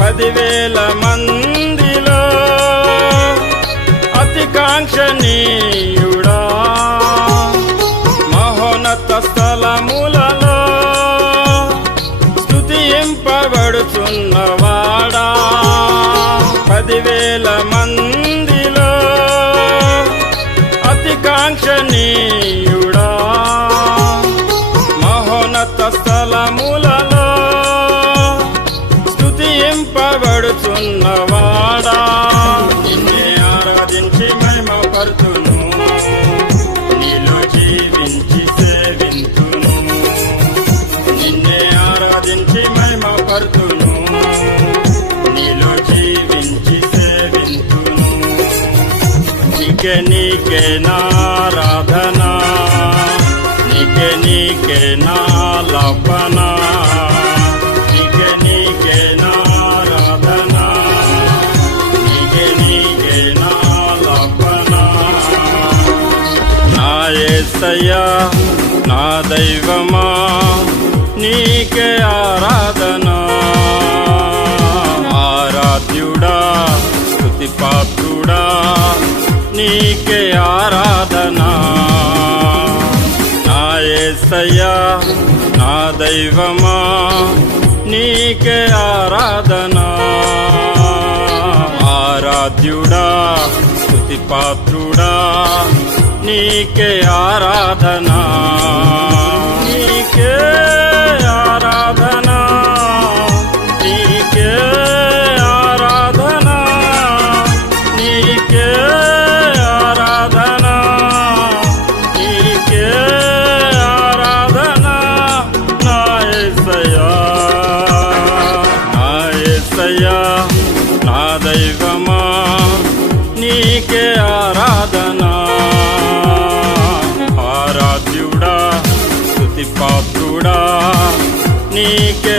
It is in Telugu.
10,000 మందిలో అతి కాంక్షణీయుడా, మహోన్నత స్థలములలో స్తుతింపబడుచున్నవాడా. 10,000 మందిలో అతి కాంక్షణీయుడా, మహోన్నత స్థలములలో స్తుతింపబడుచున్నవాడా. నిన్నే ఆరాధించి మహిమపర్తును, నీలో జీవించి సేవింతును. నిన్నే ఆరాధించి మహిమపర్తును, నీలో జీవించి సేవింతును. నీకే నారాధన, నీకే నాలపన, నీకే నారాధన, నీకే నాలపన. నా యేసయ్యా నా దైవమా నీకే ఆరాధన. ఆరాధ్యుడా స్తుతిపాత్రుడా నీకే ఆరాధన. నా యేసయ్యా నా దైవమా నీకే ఆరాధన. ఆరాధ్యుడా స్తుతిపాత్రుడా నీకే ఆరాధన. నీకే ఆరాధన, నీకే ఆరాధన, నీకే ఆరాధన, నీకే ఆరాధన. నా యేసయ్యా నా యేసయ్యా నా దైవమా నీకే ఆరాధన. ఆరాధ్యుడా స్తుతిపాత్రుడా నీకే